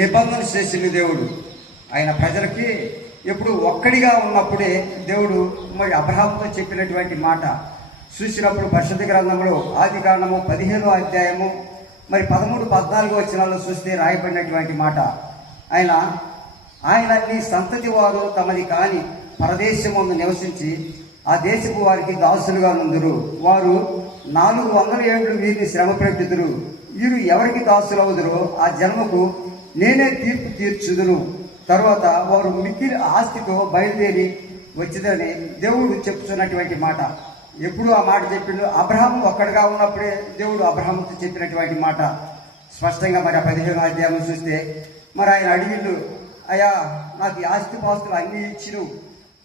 నిబంధన చేసిన దేవుడు. ఆయన ప్రజలకి ఎప్పుడు ఒక్కడిగా ఉన్నప్పుడే దేవుడు మరి అబ్రహాముతో చెప్పినటువంటి మాట చూసినప్పుడు పరిశుద్ధ గ్రంథంలో ఆది కాండము 15వ అధ్యాయము మరి 13-14 వచనాల్లో చూస్తే రాయబడినటువంటి మాట, ఆయన నీ సంతతి వారు తమది కాని పరదేశమందు నివసించి ఆ దేశపు వారికి దాసులుగా నుందురు. వారు 400 ఏళ్ళు వీరిని శ్రమ పెట్టుదురు. వీరు ఎవరికి దాసులవుదురో ఆ జన్మకు నేనే తీర్పు తీర్చుదును. తర్వాత వారు మిక్కిలి ఆస్తితో బయలుదేరి వచ్చిందని దేవుడు చెప్తున్నటువంటి మాట. ఎప్పుడు ఆ మాట చెప్పిండు? అబ్రహాము ఒక్కడిగా ఉన్నప్పుడే దేవుడు అబ్రహాముతో చెప్పినటువంటి మాట స్పష్టంగా మరి 15వ అధ్యాయం చూస్తే మరి ఆయన అడిగిండు, అయ్యా నాకు ఈ ఆస్తి పాస్తులు అన్నీ ఇచ్చిను,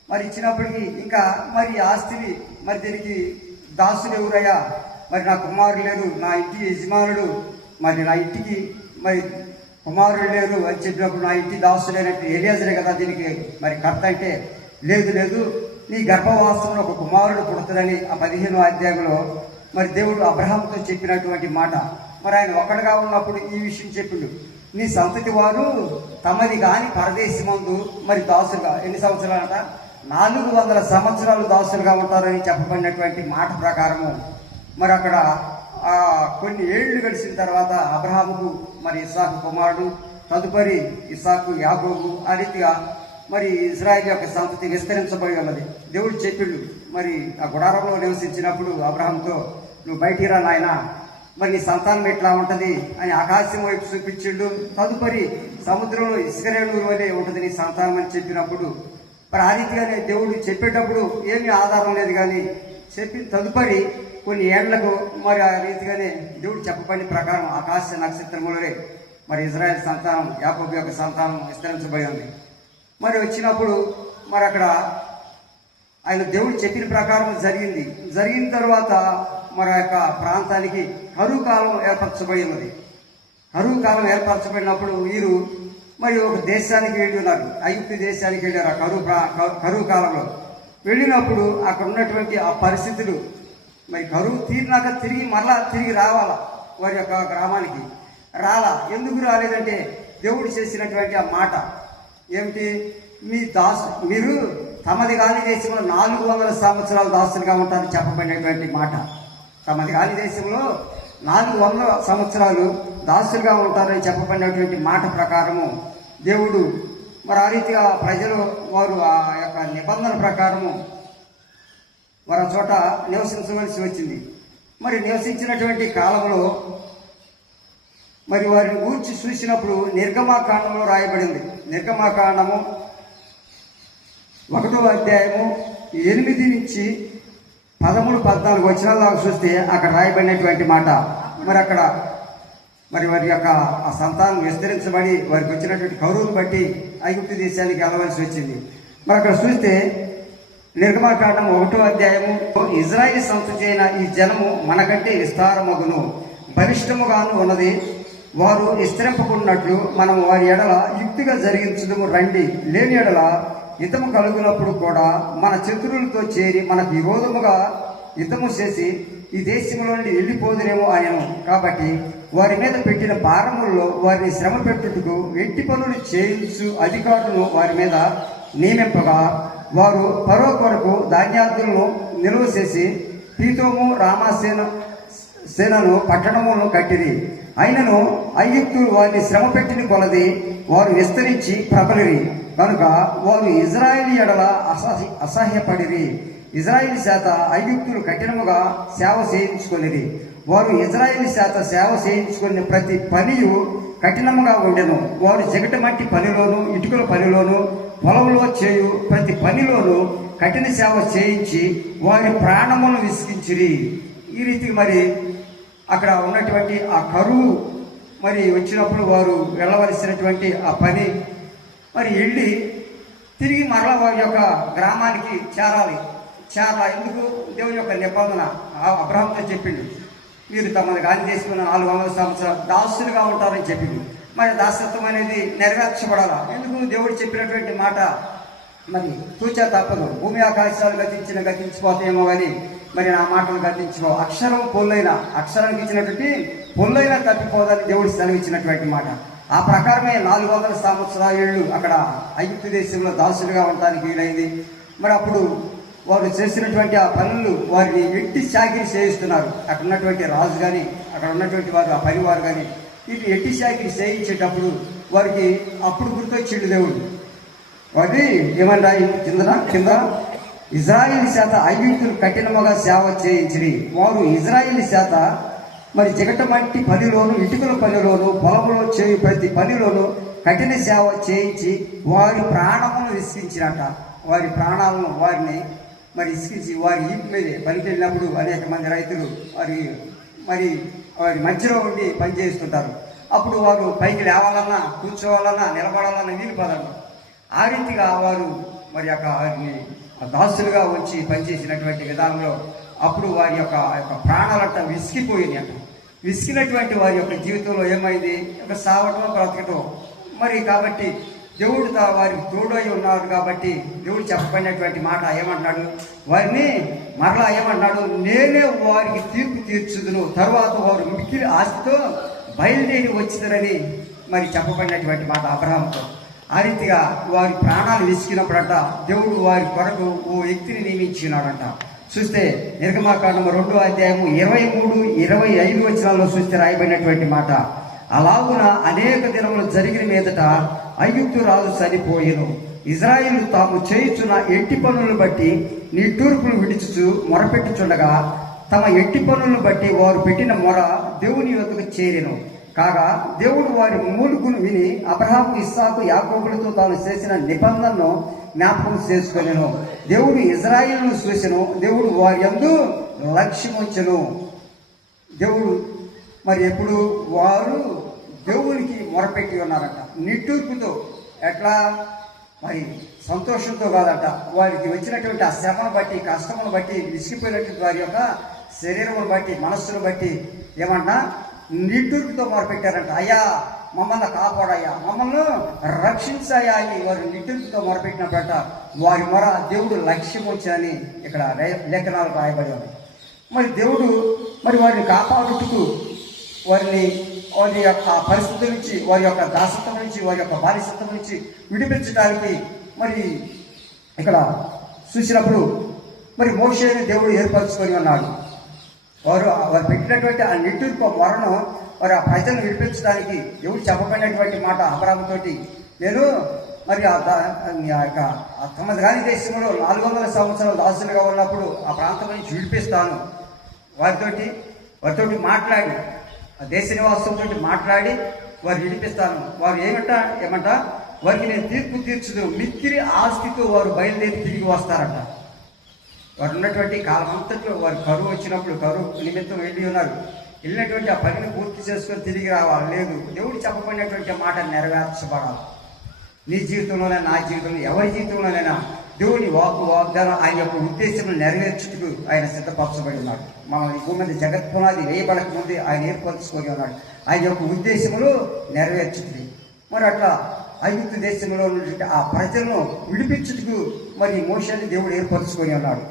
మరి ఇచ్చినప్పటికీ ఇంకా మరి ఆస్తిని మరి దీనికి దాసులు ఎవరయ్యా, మరి నా కుమారులు లేరు, నా ఇంటి యజమానుడు మరి నా ఇంటికి మరి కుమారులు లేరు అని చెప్పినప్పుడు నా ఇంటి దాసులైనట్టు ఎలియాజరే కదా దీనికి మరి కర్త అంటే, లేదు నీ గర్భవాసంలో ఒక కుమారుడు పుడతాడని ఆ 15వ అధ్యాయంలో మరి దేవుడు అబ్రహాముతో చెప్పినటువంటి మాట. మరి ఆయన ఒక్కడిగా ఉన్నప్పుడు ఈ విషయం చెప్పిండు, నీ సంతతి వారు తమది కాని పరదేశమందు మరి దాసులుగా ఎన్ని సంవత్సరాలంట 400 సంవత్సరాలు దాసులుగా ఉంటారని చెప్పబడినటువంటి మాట ప్రకారము మరి అక్కడ కొన్ని ఏళ్ళు గడిచిన తర్వాత అబ్రహాముకు మరి ఇస్సాకు కుమారుడు, తదుపరి ఇస్సాకు యాకోబు, ఆ రీతిగా మరి ఇజ్రాయేల్ యొక్క సంతతి విస్తరించబడి ఉన్నది. దేవుడు చెప్పిండు మరి ఆ గుడారంలో నివసించినప్పుడు అబ్రహాంతో, నువ్వు బయటికి రా నాయన, మరి నీ సంతానం ఎట్లా ఉంటుంది అని ఆకాశం వైపు చూపించిండు. తదుపరి సముద్రంలో ఇసుకరేణువుల వలె ఉంటుంది నీ సంతానం అని చెప్పినప్పుడు మరి ఆ రీతిగానే దేవుడు చెప్పేటప్పుడు ఏమీ ఆధారం లేదు, కానీ చెప్పిన తదుపరి కొన్ని ఏళ్లకు మరి ఆ రీతిగానే దేవుడు చెప్పబడిన ప్రకారం ఆకాశ నక్షత్రములే మరి ఇజ్రాయెల్ సంతానం, యాకోబు యొక్క సంతానం విస్తరించబడి ఉంది. మరి వచ్చినప్పుడు మరి అక్కడ ఆయన దేవుడు చెప్పిన ప్రకారం జరిగిన తర్వాత మరి ఆ యొక్క ప్రాంతానికి కరువు కాలం ఏర్పరచబడి ఉన్నది. కరువు కాలం ఏర్పరచబడినప్పుడు వీరు మరి ఒక దేశానికి వెళ్ళి ఉన్నారు, ఐగుప్తు దేశానికి వెళ్ళారు. ఆ కరువు కాలంలో వెళ్ళినప్పుడు అక్కడ ఉన్నటువంటి ఆ పరిస్థితులు మరి కరువు తీరినాక తిరిగి రావాలా వారి యొక్క గ్రామానికి ఎందుకు రాలేదంటే దేవుడు చేసినటువంటి ఆ మాట ఏమిటి, మీరు తమది కాని దేశంలో 400 సంవత్సరాలు దాసులుగా ఉంటారని చెప్పబడినటువంటి మాట. తమది కాని దేశంలో 400 సంవత్సరాలు దాసులుగా ఉంటారని చెప్పబడినటువంటి మాట ప్రకారము దేవుడు మరి ఆ రీతిగా ప్రజలు వారు ఆ యొక్క నిబంధన ప్రకారము వారు ఆ చోట నివసించవలసి వచ్చింది. మరి నివసించినటువంటి కాలంలో మరి వారిని ఊర్చి చూసినప్పుడు నిర్గమాకాండంలో రాయబడింది. నిర్గమాకాండము 1వ అధ్యాయము 8 నుంచి 13-14 వచనాల దాకా చూస్తే అక్కడ రాయబడినటువంటి మాట. మరి అక్కడ మరి వారి యొక్క ఆ సంతానం విస్తరించబడి వారికి వచ్చినటువంటి కరువును బట్టి ఐగుప్తు దేశానికి వెళ్ళవలసి వచ్చింది. మరి అక్కడ చూస్తే నిర్గమాకాండం 1వ అధ్యాయము, ఇజ్రాయేల్ సంతతి అయిన ఈ జనము మనకంటే విస్తారమగును, బలిష్టముగాను ఉన్నది. వారు విస్తరింపకున్నట్లు మనం వారి ఎడల యుక్తిగా జరిగించడము రండి, లేని ఎడల హితము కలుగునప్పుడు కూడా మన శత్రువులతో చేరి మనకు విరోధముగా యుద్ధము చేసి ఈ దేశంలో నుండి వెళ్ళిపోదురేమో ఆయను. కాబట్టి వారి మీద పెట్టిన భారములలో వారిని శ్రమ పెట్టుటకు ఎట్టి పనులు చేయించు అధికారులను వారి మీద నియమింపగా వారు పరో కొరకు ధాన్యాదులను నిలువ చేసి పీతోము రామాసేనను పట్టణములను కట్టిరి. అయినను ఐగుప్తులు వారిని శ్రమ పెట్టిన కొలది వారు విస్తరించి ప్రబలిరి కనుక వారు ఇజ్రాయేల్ ఎడల అసహ్యపడిరి. ఇజ్రాయేల్ చేత ఐగుప్తులు కఠినముగా సేవ చేయించుకొనిరి. వారు ఇజ్రాయేల్ చేత సేవ చేయించుకుని ప్రతి పనియు కఠినముగా ఉండెను. వారు జగటి మట్టి పనిలోను ఇటుకల పనిలోను పొలంలో చేయు ప్రతి పనిలోను కఠిన సేవ చేయించి వారి ప్రాణములను విసిగించిరి. ఈ రీతికి మరి అక్కడ ఉన్నటువంటి ఆ కరువు మరి వచ్చినప్పుడు వారు వెళ్ళవలసినటువంటి ఆ పని మరి వెళ్ళి తిరిగి మరలా వారి యొక్క గ్రామానికి చేరాలి. ఎందుకు? దేవుని యొక్క నిబంధన అబ్రహాముతో చెప్పిండు, మీరు తమది గాలి చేసుకున్న 400 సంవత్సరాలు దాసులుగా ఉంటారని చెప్పింది. మరి దాసత్వం అనేది నెరవేర్చబడాలా? ఎందుకు? దేవుడు చెప్పినటువంటి మాట మరి తూచా తప్పదు. భూమి ఆకాశాలు గతించిపోతాయేమో కానీ మరి నా మాటలు గతించుకో. అక్షరం పొల్లైన అక్షరానికి ఇచ్చినటువంటి పొల్లైనా తప్పిపోదని దేవుడు సెలవిచ్చినటువంటి మాట. ఆ ప్రకారమే 400 సంవత్సరాలు అక్కడ ఐగుప్తు దేశంలో దాసులుగా ఉండడానికి వీలైంది. మరి అప్పుడు వారు చేసినటువంటి ఆ పనులు వారిని ఎట్టి చాకిరి చేయిస్తున్నారు. అక్కడ ఉన్నటువంటి రాజు కానీ అక్కడ ఉన్నటువంటి వారు ఆ పనివారు కానీ ఇది ఎట్టి చాకిరి చేయించేటప్పుడు వారికి అప్పుడు గుర్తొచ్చిండు దేవుడు. వారి ఏమన్నా కింద ఇజ్రాయిల్ చేత ఐగుప్తులు కఠినముగా సేవ చేయించి వారు ఇజ్రాయిల్ చేత మరి జిగటమట్టి పనిలోను ఇటుకల పనిలోను పొలంలో చేయు ప్రతి పనిలోను కఠిన సేవ చేయించి వారి ప్రాణములను విసిగించినట్ట. వారి ప్రాణాలను వారిని మరి ఇసిగించి వారి ఇంటి మీదే పనికి వెళ్ళినప్పుడు అనేక మంది రైతులు వారి మధ్యలో ఉండి పనిచేస్తుంటారు. అప్పుడు వారు పైకి లేవాలన్నా కూర్చోవాలన్నా నిలబడాలన్నా వీలు పడరు. ఆ రీతిగా వారు మరి వారిని దాసులుగా వచ్చి పనిచేసినటువంటి విధానంలో అప్పుడు వారి యొక్క ప్రాణాలంట విసిగిపోయింది అంట. విసిగినటువంటి వారి యొక్క జీవితంలో ఏమైంది, ఒక సావటం బ్రతకటం. మరి కాబట్టి దేవుడు వారికి తోడై ఉన్నారు కాబట్టి దేవుడు చెప్పబడినటువంటి మాట ఏమంటున్నాడు, వారిని మరలా ఏమంటున్నాడు, నేనే వారికి తీర్పు తీర్చుదును, తర్వాత వారు మిక్కిలి ఆస్తితో బయలుదేరి వచ్చిందని మరి చెప్పబడినటువంటి మాట అబ్రహాముతో. ఆ రీతిగా వారి ప్రాణాలు విసిగినప్పుడంట దేవుడు వారి కొరకు ఓ వ్యక్తిని నియమించినాడంట. చూస్తే నిర్గమాకాండము 2వ అధ్యాయము 23-25 వచనాల్లో చూస్తే రాయబడినటువంటి మాట, అలాగున అనేక దినములు జరిగిన మీదట ఐగుప్తు రాజు చనిపోయెను. ఇజ్రాయిలు తాము చేయుచున్న ఎట్టి పనులను బట్టి నిట్టూర్పులు విడిచుచు మొరపెట్టుచుండగా తమ ఎట్టి పనులను బట్టి వారు పెట్టిన మొర దేవుని యొద్దకు చేరెను. కాగా దేవుడు వారి మూలుగును విని అబ్రహాము, ఇస్సాకు, యాకోబులతో తాను చేసిన నిబంధనను జ్ఞాపకం చేసుకొనెను. దేవుడు ఇజ్రాయిలును చూసెను, దేవుడు వారి యందు లక్ష్యముంచెను. దేవుడు మరి ఎప్పుడు వారు దేవునికి మొరపెట్టి ఉన్నారట, నిట్టూర్పుతో. ఎట్లా మరి సంతోషంతో కాదట, వారికి వచ్చినటువంటి ఆ శ్రమను బట్టి కష్టమును బట్టి విసిగిపోయినటువంటి వారి యొక్క శరీరమును బట్టి మనస్సును బట్టి ఏమన్నా నిట్టూర్పుతో మొరపెట్టారంట. అయ్యా మమ్మల్ని కాపాడయ్యా, మమ్మల్ని రక్షించాయా అని వారు నిట్టూర్పుతో మొరపెట్టినప్పుడట వారి మొర దేవుడు లక్ష్యం వచ్చని ఇక్కడ లేఖనాలు రాయబడి ఉన్నాయి. మరి దేవుడు మరి వారిని కాపాడుటకు వారి యొక్క పరిస్థితుల నుంచి, వారి యొక్క దాసత్వం నుంచి, వారి యొక్క బానిసత్వం నుంచి విడిపించడానికి మరి ఇక్కడ చూసినప్పుడు మరి మోషేని దేవుడు ఏర్పరచుకొని ఉన్నాడు. వారు పెట్టినటువంటి ఆ నిట్టూర్పు మొరను వారు ఆ ప్రజలను విడిపించడానికి దేవుడు చెప్పబడినటువంటి మాట అబ్రహాముతోటి, నేను మరి తమ గాని దేశంలో 400 సంవత్సరాలు దాసులుగా ఉన్నప్పుడు ఆ ప్రాంతం నుంచి విడిపిస్తాను, వారితోటి మాట్లాడి ఆ దేశ నివాసంతో మాట్లాడి వారు విడిపిస్తాను. వారు ఏమంట వారికి నేను తీర్పు తీర్చుదు, మిక్కిలి ఆస్తితో వారు బయలుదేరి తిరిగి వస్తారంట. వారు ఉన్నటువంటి కాలం అంతట్లో వారు కరువు వచ్చినప్పుడు కరువు నిమిత్తం వెళ్ళి ఉన్నారు. వెళ్ళినటువంటి ఆ పనిని పూర్తి చేసుకొని తిరిగి రావాలి. లేదు, దేవుడు చెప్పబడినటువంటి మాట నెరవేర్చబడాలి. నీ జీవితంలోనే, నా జీవితంలో, ఎవరి జీవితంలోనైనా దేవుని వాగ్దానం ఆయన యొక్క ఉద్దేశం నెరవేర్చుటకు ఆయన సిద్ధపరచబడి ఉన్నాడు. మనం ఈ భూమి మీద జగత్ పునాది వేయబడక ముందే ఆయన ఏర్పరచుకొని ఉన్నాడు ఆయన యొక్క ఉద్దేశములు నెరవేర్చుతుంది. మరి అట్లా ఐగుప్తు దేశంలో ఉన్నటువంటి ఆ ప్రజలను విడిపించుటకు మరి మోషేని దేవుడు ఏర్పరచుకొని ఉన్నాడు.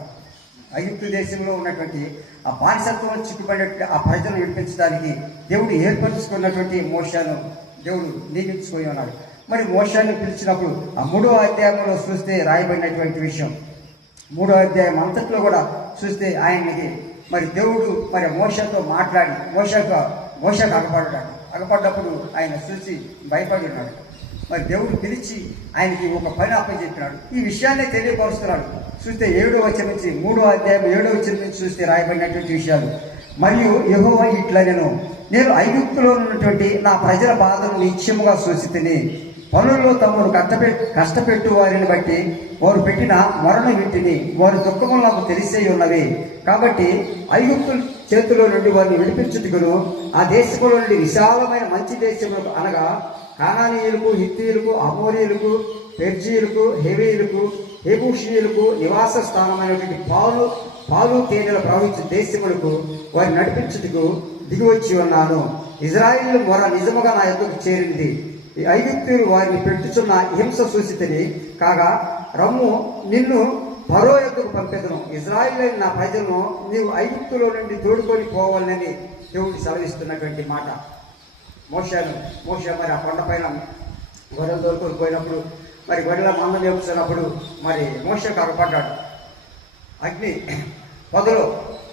ఐగుప్తు దేశంలో ఉన్నటువంటి ఆ బానిసత్వం చిక్కుపడినటువంటి ఆ ప్రజలను విడిపించడానికి దేవుడు ఏర్పరచుకున్నటువంటి మోషేను దేవుడు నియమించుకొని ఉన్నాడు. మరి మోషేని పిలిచినప్పుడు ఆ 3వ అధ్యాయంలో చూస్తే రాయబడినటువంటి విషయం, 3వ అధ్యాయం అంతట్లో కూడా చూస్తే ఆయనకి మరి దేవుడు మరి మోషేతో మాట్లాడి మోషేకు అగపడ్డప్పుడు ఆయన చూసి భయపడి ఉన్నాడు. మరి దేవుడు పిలిచి ఆయనకి ఒక పని అప్పచెప్పినాడు. ఈ విషయాన్ని తెలియపరుస్తున్నాడు. చూస్తే 7వ వచనం నుంచి 3వ అధ్యాయం 7వ వచనం నుంచి చూస్తే రాయబడినటువంటి విషయాలు, మరియు యెహోవా ఇట్లనెను, నేను ఐగుప్తులో ఉన్నటువంటి నా ప్రజల బాధను నిత్యముగా చూసితిని. పనుల్లో తమను కష్టపెట్టు వారిని బట్టి వారు పెట్టిన మొరను వింటిని. వారి దుఃఖములు నాకు తెలిసే ఉన్నవి. కాబట్టి ఐగుప్తుల చేతిలో నుండి వారిని విడిపించుటకును ఆ దేశంలో నుండి విశాలమైన మంచి దేశములకు అనగా కానానీయులకు, హిత్తీయులకు, అమోరీయులకు, పెర్జీయులకు, హెవీయులకు, హెబూషీయులకు నివాస స్థానమైనటువంటి పాలు తేనెలు ప్రవహించే దేశములకు వారి నడిపించుటకు దిగివచ్చి ఉన్నాను. ఇజ్రాయిల్ మొర నిజముగా నా యొద్దకు చేరింది. ఈ ఐగుప్తీయులు వారిని పెట్టుచున్న హింస చూసితిని. కాగా రమ్ము, నిన్ను ఫరో యొద్దకు పంపెదను. ఇజ్రాయిల్ నా ప్రజలను నీవు ఐగుప్తులో నుండి తోడుకొని పోవాలని దేవుడు సెలవిస్తున్నటువంటి మాట. మోషే మరి ఆ కొండపైన గొర్రెలు తోలుకొని పోయినప్పుడు మరి గొర్రెల మంద మేపుతున్నప్పుడు మరి మోషేకు అగపడ్డాడు అగ్ని పొదలో.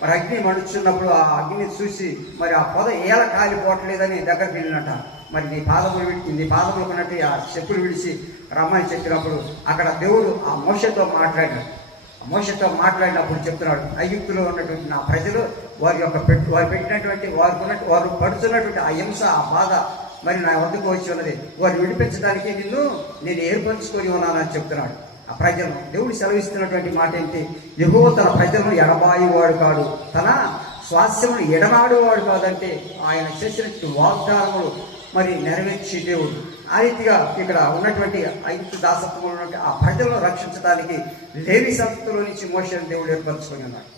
మరి అగ్ని మండుచున్నప్పుడు ఆ అగ్ని చూసి మరి ఆ పొద ఏల కాలిపోవట్లేదని దగ్గరికి వెళ్ళినట్ట. మరి నీ పాదములు కొన్నట్టు ఆ చెప్పులు విడిచి రమ్మని చెప్పినప్పుడు అక్కడ దేవుడు ఆ మోషేతో మాట్లాడాడు. ఆ మోషేతో మాట్లాడినప్పుడు చెప్తున్నాడు, ఐగుప్తులో ఉన్నటువంటి నా ప్రజలు వారు పెట్టినటువంటి వారు పడుతున్నటువంటి ఆ హింస, ఆ బాధ మరి నా వద్దకు వచ్చి ఉన్నది. వారిని విడిపించడానికి నేను ఏర్పరచుకొని ఉన్నానని చెప్తున్నాడు. ఆ ప్రజలను దేవుడు సెలవిస్తున్నటువంటి మాట ఏంటి? యెహోవా తన ప్రజలను ఎడబాయివాడు కాడు, తన స్వాస్థ్యమును ఎడనాడువాడు కాదంటే ఆయన చేసినటువంటి వాగ్దానములు మరి నెరవేర్చి దేవుడు ఆ రీతిగా ఇక్కడ ఉన్నటువంటి ఐగుప్తు దాసత్వంలో ఉన్నటువంటి ఆ ప్రజలను రక్షించడానికి లేవి సంతతిలో నుంచి మోషేను దేవుడు ఏర్పరచుకొని ఉన్నాడు.